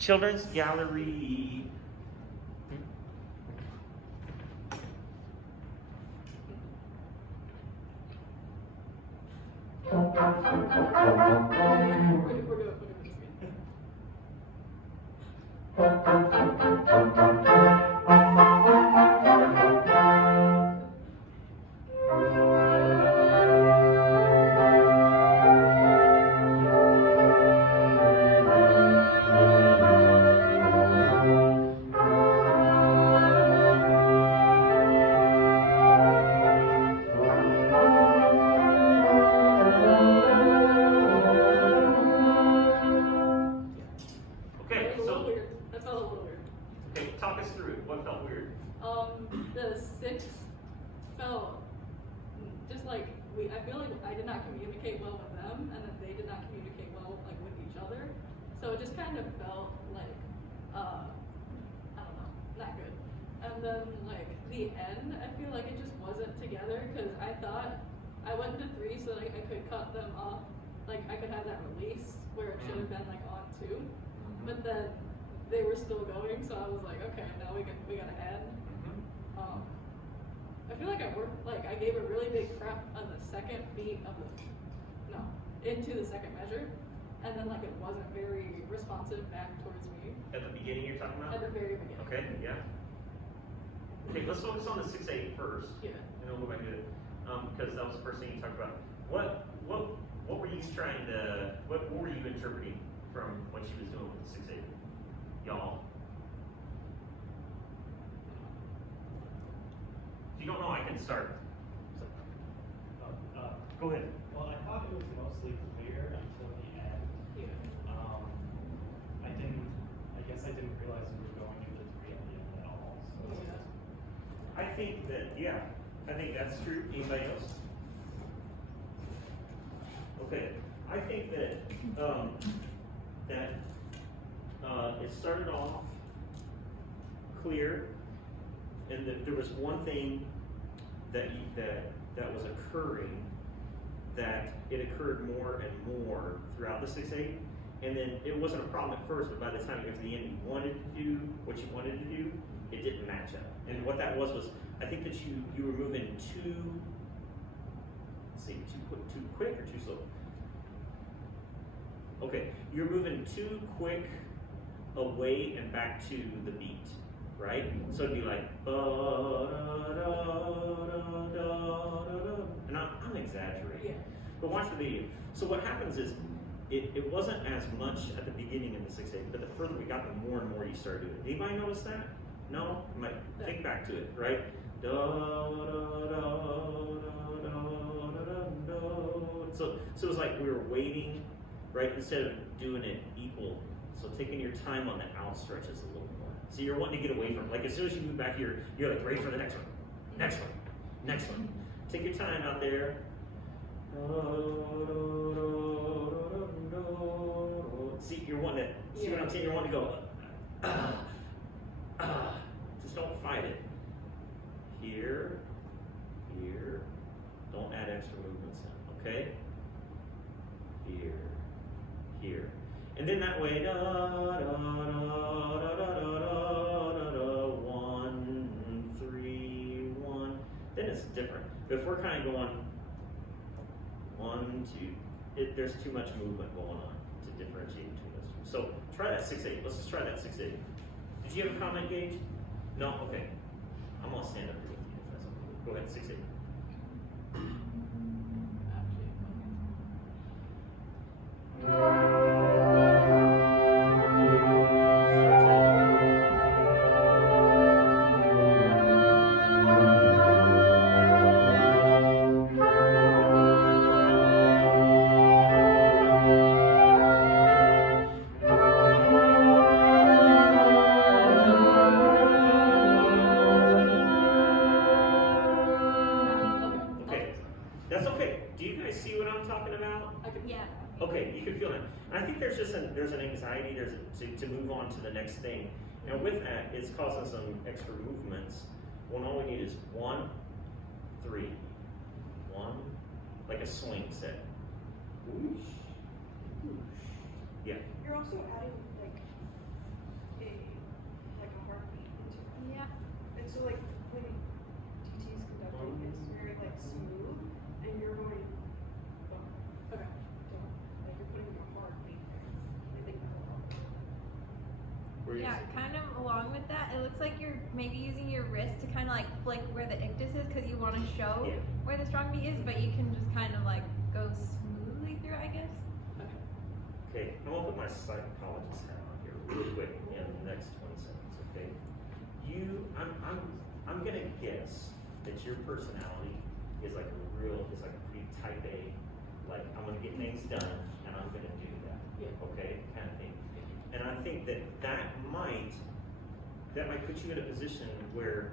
Children's gallery. The six felt just like I feel like I did not communicate well with them, and then they did not communicate well like with each other. So it just kind of felt like I don't know, not good. And then like the end, I feel like it just wasn't together because I thought I went to 3 so like I could cut them off, like I could have that release where it should have been like on 2, but then they were still going, so I was like, okay, now we gotta end. I feel like I gave a really big prep on the second beat of into the second measure, and then like it wasn't very responsive back towards me. At the beginning you're talking about? At the very beginning. Okay, yeah. Okay, let's focus on the 6/8 first. Yeah. And then we'll go back to it. Because that was the first thing you talked about. What were you trying to, what were you interpreting from what she was doing with the 6/8? Y'all? If you don't know, I can start. Go ahead. Well, I thought it was mostly clear until the end. Yeah. I guess I didn't realize we were going into 3 at the end at all. So Yeah. I think that, yeah, I think that's true. Anybody else? Okay, I think that it started off clear, and that there was one thing that was occurring, that it occurred more and more throughout the 6/8, and then it wasn't a problem at first, but by the time you got to the end, you wanted to do what you wanted to do, it didn't match up. And what that was I think that you were moving too quick or too slow. Okay, you're moving too quick away and back to the beat, right? So it'd be like, and I'm exaggerating, Yeah. but watch the video. So what happens is, it wasn't as much at the beginning of the 6/8, but the further we got, the more and more you started doing it. Anybody notice that? No? You might think back to it, right? So it was like we were waiting, right, instead of doing it equal. So taking your time on the out stretches a little more. So you're wanting to get away from it. Like as soon as you move back here, you're like ready for the next one. Next one. Next one. Take your time out there. See, you're wanting to, see what I'm saying? You're wanting to go, just don't fight it. Here, here. Don't add extra movements in, okay? Here, here. And then that way, 1, 3, 1. Then it's different. But if we're kind of going 1, 2, there's too much movement going on to differentiate between those two. So try that 6/8. Let's just try that 6/8. Did you have a comment, Gage? No? Okay. I'm gonna stand up here with you if that's okay. Go ahead, 6/8. That's okay. Do you guys see what I'm talking about? Yeah. Okay, you can feel it. And I think there's just there's an anxiety to move on to the next thing. And with that, it's causing some extra movements. When all we need is 1, 3, 1, like a swing set. Whoosh, whoosh. Yeah. You're also adding like So like when TT's conducting, it's very like smooth, and you're going, oh, Okay. like you're putting your heartbeat there. I think that'll help. Where you- Yeah, kind of along with that, it looks like you're maybe using your wrist to kind of like flick where the ictus is because you want to show Yeah. where the strong beat is, but you can just kind of like go smoothly through, I guess. Okay, I'm gonna put my psychologist hat on here really quick in the next 20 seconds, okay? I'm gonna guess that your personality is like a pretty type A, like I'm gonna get things done and I'm gonna do that, Yeah. okay, kind of thing. And I think that might put you in a position where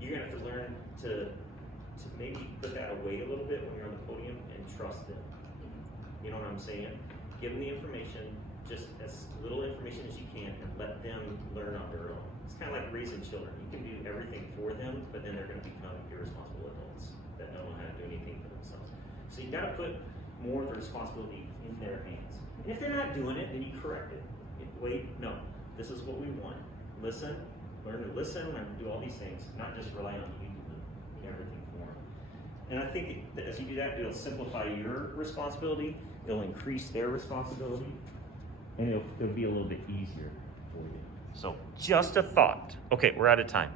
you're gonna have to learn to maybe put that away a little bit when you're on the podium and trust them. You know what I'm saying? Give them the information, just as little information as you can, and let them learn on their own. It's kind of like raising children. You can do everything for them, but then they're going to become irresponsible adults that don't know how to do anything for themselves. So you got to put more of the responsibility in their hands. And if they're not doing it, then you correct it. Wait, no, this is what we want. Listen, learn to listen, learn to do all these things, not just rely on you to do everything for them. And I think that as you do that, it'll simplify your responsibility, it'll increase their responsibility, and it'll be a little bit easier for you. So, just a thought. Okay, we're out of time.